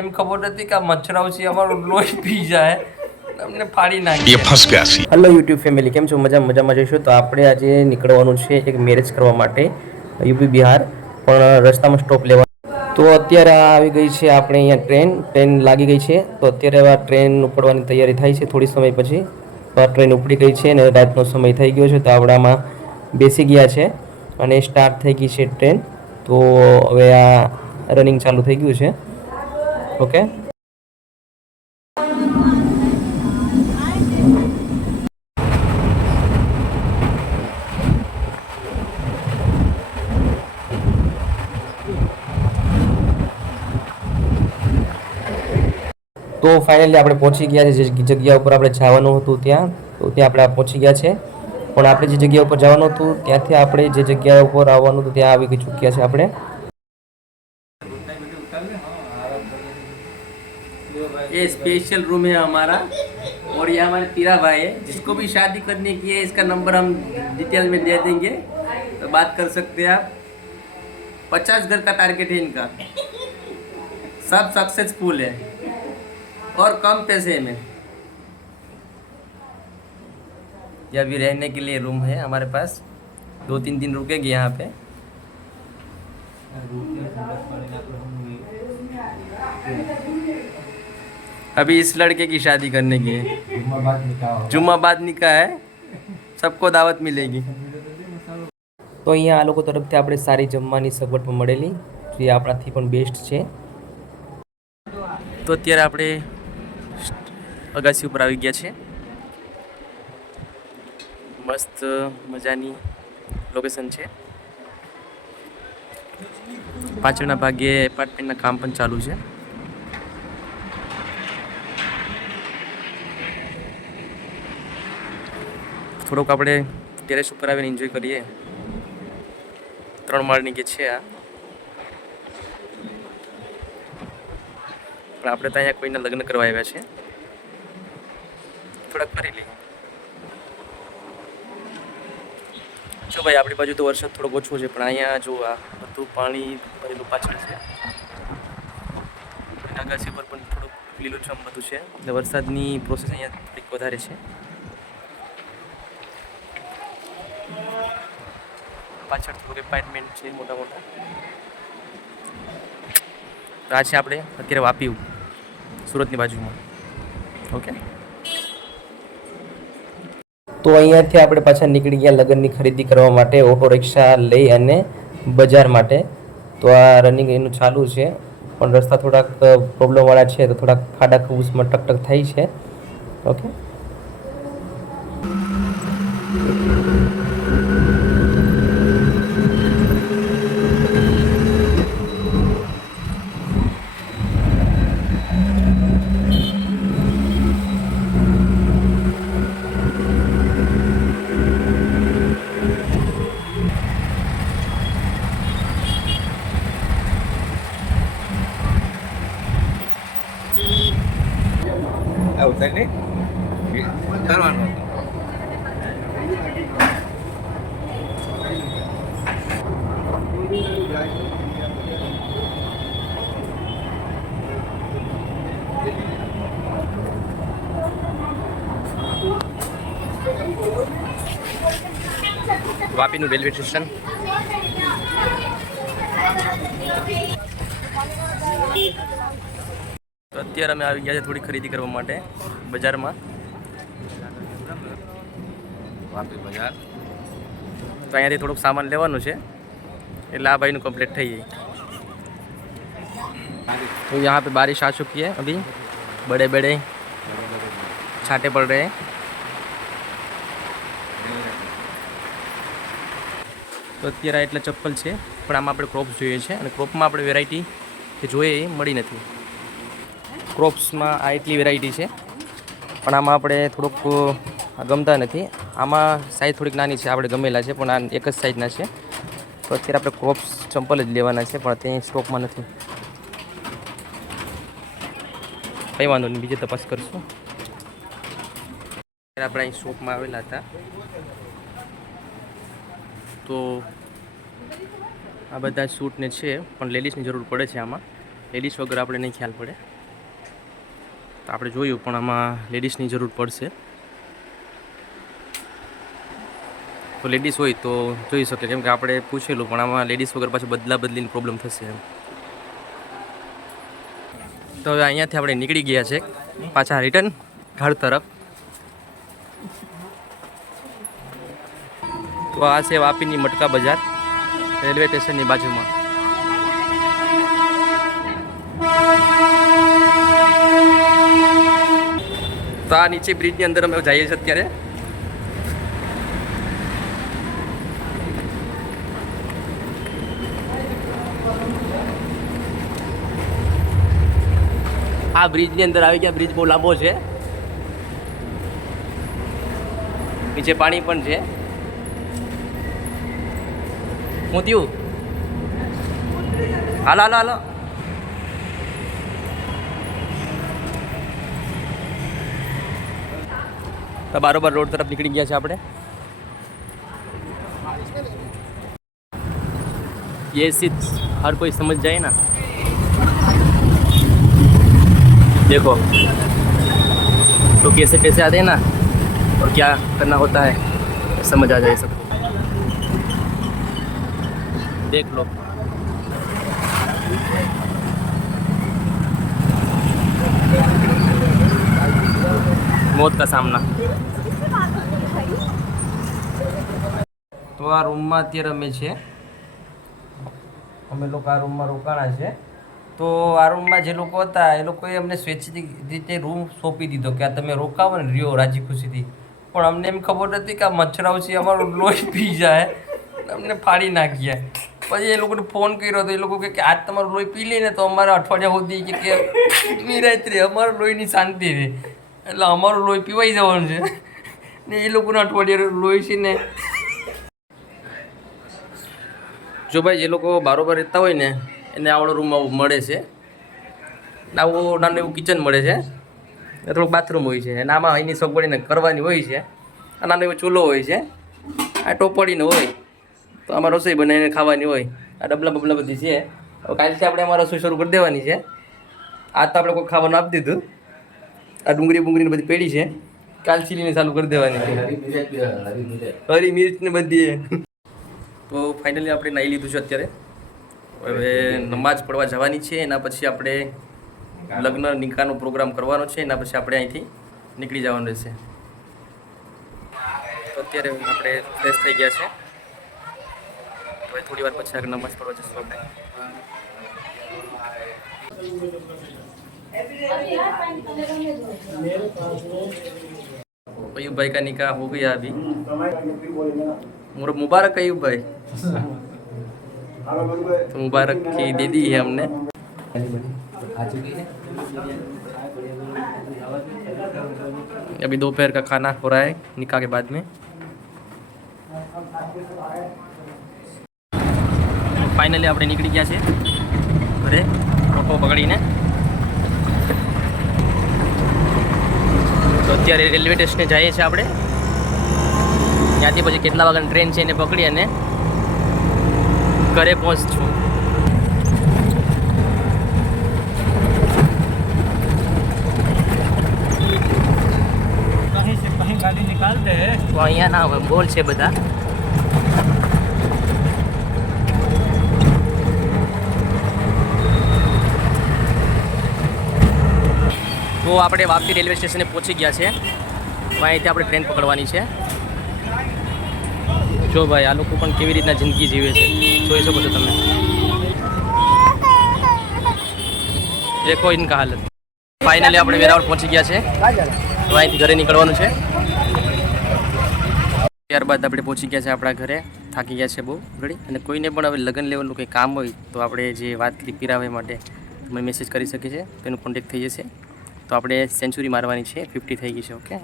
એમ ખબર નથી કે આ મચ્છરાવસી અમારો લોહી પી જાય અમને ફાડી નાખી એ ફસ ગયા છે. હેલો યુટ્યુબ ફેમિલી, કેમ છો? મજામાં જઈશું. તો આપણે આજે નીકળવાનું છે એક મેરેજ કરવા માટે યુપી બિહાર, પણ રસ્તામાં સ્ટોપ લેવા. તો અત્યારે આવી ગઈ છે આપણે અહીંયા ટ્રેન લાગી ગઈ છે. તો અત્યારે આ ટ્રેન ઉપડવાની તૈયારી થાય છે. થોડી સમય પછી તો આ ટ્રેન ઉપડી ગઈ છે અને રાતનો સમય થઈ ગયો છે. તો આપણામાં બેસી ગયા છે અને સ્ટાર્ટ થઈ ગઈ છે ટ્રેન. તો હવે આ રનિંગ ચાલુ થઈ ગયું છે. ઓકે, તો ફાઇનલી આપણે પહોંચી ગયા છે જે જગ્યા ઉપર આપણે જવાનું હતું ત્યાં. તો ત્યાં આપણે પહોંચી ગયા છે. પણ આપણે જે જગ્યા ઉપર જવાનું હતું ત્યાંથી આપણે જે जगह ઉપર આવવાનું હતું ત્યાં આવી ચૂક્યા છે આપણે. ये स्पेशल रूम है हमारा और ये हमारे तीरा भाई है जिसको भी शादी करने की है इसका नंबर हम डिटेल में दे देंगे तो बात कर सकते हैं आप. 50 घर का टारगेट है इनका, सब सक्सेसफुल है और कम पैसे में. ये अभी रहने के लिए रूम है हमारे पास, 2-3 दिन रुकेंगे यहाँ पे. अभी इस लड़के की शादी करने की है, जुम्मा बाद निकाह है, सबको दावत मिलेगी. તો અહીંયા આ લોકો તરફથી આપણે સારી જમવાની સગવડ પણ મળેલી, જે આપણાથી પણ બેસ્ટ છે. તો અત્યારે આપણે અગાસી ઉપર આવી ગયા છે. મસ્ત મજાની લોકેશન છે. પાછળના ભાગે એપાર્ટમેન્ટના કામ પણ ચાલુ છે. થોડોક આપણે ટેરેસ ઉપર આવીને એન્જોય કરીએ. 3 માળની કે છે આ, પણ આપણે ત્યાં કોઈના લગ્ન કરવા આવ્યા છે. થોડાક ફરી લઈએ. જો ભાઈ આપણી બાજુ તો વરસાદ થોડોક ઓછો છે, પણ અહીંયા જો આ બધું પાણી ભરેલું પાછળ છે. આકાશી પર પણ થોડુંક લીલુંછમ બધું છે, એટલે વરસાદની પ્રોસેસ અહીંયા થોડીક વધારે છે. પાછળ થોડુંક એપાર્ટમેન્ટ છે મોટા મોટા. તો આ છે આપણે અત્યારે વાપી સુરતની બાજુમાં. ઓકે, તો અહીંયાથી આપણે પાછા નીકળી ગયા લગ્નની ખરીદી કરવા માટે, ઓટો રિક્ષા લઈ અને બજાર માટે. તો આ રનિંગ એનું ચાલુ છે, પણ રસ્તા થોડાક પ્રોબ્લેમવાળા છે, તો થોડાક ખાડા ખુબૂસમાં ટકટક થાય છે. ઓકે, વાપીનું રેલવે સ્ટેશન. તો અત્યારે અમે આવી ગયા છે થોડી ખરીદી કરવા માટે બજારમાં, વાપી બજાર. તો અહીંયાથી થોડુંક સામાન લેવાનું છે, એટલે આ ભાઈનું કમ્પ્લીટ થઈ જાય. तो यहाँ पे बारिश आ चुकी है, अभी बड़े बड़े छाटे पड़ रहे हैं. તો અત્યારે એટલા ચપ્પલ છે, પણ આમાં આપણે ક્રોપ્સ જોઈએ છે, અને ક્રોપમાં આપણે વેરાયટી કે જોઈએ એ મળી નથી. ક્રોપ્સમાં આ એટલી વેરાયટી છે, પણ આમાં આપણે થોડુંક ગમતા નથી. આમાં સાઈઝ થોડીક નાની છે, આપણે ગમેલા છે, પણ આ એક જ સાઈઝના છે. તો અત્યારે આપણે ક્રોપ્સ ચંપલ જ લેવાના છે, પણ ત્યાં સ્ટોકમાં નથી. કંઈ વાંધો નહીં, બીજે તપાસ કરશું. આપણે અહીં શોપમાં આવેલા હતા, તો આ બધા શૂટને છે, પણ લેડીઝની જરૂર પડે છે. આમાં લેડીઝ વગર આપણે નહીં ખ્યાલ પડે. તો આપણે જોયું પણ આમાં લેડીઝની જરૂર પડશે. તો લેડીઝ હોય તો જોઈ શકે, કેમ કે આપણે પૂછેલું પણ આમાં લેડીઝ વગર પાછું બદલા બદલીની પ્રોબ્લેમ થશે એમ. તો હવે અહીંયાથી આપણે નીકળી ગયા છે પાછા રિટર્ન ઘર તરફ. તો આ છે વાપીની મટકા બજાર, રેલવે સ્ટેશનની બાજુમાં. તો આ નીચે બ્રિજની અંદર અમે જઈએ છીએ અત્યારે. આ બ્રિજની અંદર આવી ગયા. બ્રિજ બહુ લાંબો છે, નીચે પાણી પણ છે. હું થયું? હાલો હાલો હાલો. તો બારોબાર રોડ તરફ નીકળી ગયા છે આપણે. ये चीज हर कोई समझ जाए ना. देखो तो कैसे पैसे आते हैं ना और क्या करना होता है समझ आ जाए सबको. देख लो. मौत का सामना. તો આ રૂમમાં અત્યારે અમે છે, અમે લોકો આ રૂમમાં રોકાણા છે. તો આ રૂમમાં જે લોકો હતા એ લોકોએ અમને સ્વૈચ્છિક રીતે રૂમ સોંપી દીધો કે આ તમે રોકાવો ને રહ્યો રાજી ખુશીથી. પણ અમને એમ ખબર નથી કે આ મચ્છરાવસી અમારું લોહી પી જાય, અમને ફાડી નાખ્યા. પછી એ લોકોને ફોન કર્યો તો એ લોકો કે આજ તમારું લોહી પી લઈને તો અમારા અઠવાડિયા સુધી કે નિરાત્રે અમારું લોહીની શાંતિ રહે. એટલે અમારું લોહી પીવાઈ જવાનું છે ને એ લોકોના અઠવાડિયા લોહી છે ને. જો ભાઈ જે લોકો બારોબાર રહેતા હોય ને એને આવડો રૂમ મળે છે. આવું નાનું એવું કિચન મળે છે, થોડુંક બાથરૂમ હોય છે અને આમાં અહીંની સગવડીને કરવાની હોય છે. આ નાનો એવો ચૂલો હોય છે, આ ટોપડીનો હોય તો આમાં રસોઈ બનાવીને ખાવાની હોય. આ ડબલા બબલા બધી છે. હવે કાલથી આપણે આમાં રસોઈ શરૂ કરી દેવાની છે. આ તો આપણે કોઈ ખાવાનું આપી દીધું. આ ડુંગળી બુંગળીને બધી પેડી છે, કાલ છીલીને ચાલુ કરી દેવાની છે. હરી મિર્ચને બધી. તો ફાઇનલી આપણે નાહી લીધું છે અત્યારે. હવે નમાઝ પડવા જવાની છે, એના પછી આપણે લગ્ન નિકાહનો પ્રોગ્રામ કરવાનો છે, એના પછી આપણે અહીંથી નીકળી જવાનું રહેશે. તો અત્યારે આપણે ફ્રેશ થઈ ગયા છે. હવે થોડી વાર પછી આગળ નમાઝ પડવા જશું આપણે. अयूब भाई का निकाह हो गया अभी. मुबारक अयूब भाई. तो मुबारक की दे दी है हमने. अभी दोपहर का खाना हो रहा है निकाह के बाद में. फाइनली આપણે નીકળી ગયા છે ઘરે ઓટો પકડીને. તો અત્યારે રેલવે સ્ટેશને જઈએ છીએ આપણે. ત્યાંથી પછી કેટલા વાગ્યાની ટ્રેન છે એને પકડી અને ઘરે પહોંચશું. કहीं ગાડી નિકાલતે તો અહીંયા ના બોલ છે બધા. તો આપણે વાપી રેલવે સ્ટેશને પહોંચી ગયા છે. અહીંથી આપણે ટ્રેન પકડવાની છે. જો ભાઈ આ લોકો પણ કેવી રીતના જિંદગી જીવે છે જોઈ શકો છો તમે. દેખો ઇનકા હાલત. ફાઇનલી આપણે વેરાવળ પહોંચી ગયા છે. તો અહીંથી ઘરે નીકળવાનું છે. ત્યારબાદ આપણે પહોંચી ગયા છે આપણા ઘરે. થાકી ગયા છે બહુ ઘડી. અને કોઈને પણ હવે લગ્ન લેવલનું કંઈ કામ હોય તો આપણે જે વાત કરી પીરાવે માટે તમે મેસેજ કરી શકીએ છીએ, તેનો કોન્ટેક્ટ થઈ જશે. તો આપણે સેન્ચુરી મારવાની છે, 50 થઈ ગઈ છે. ઓકે.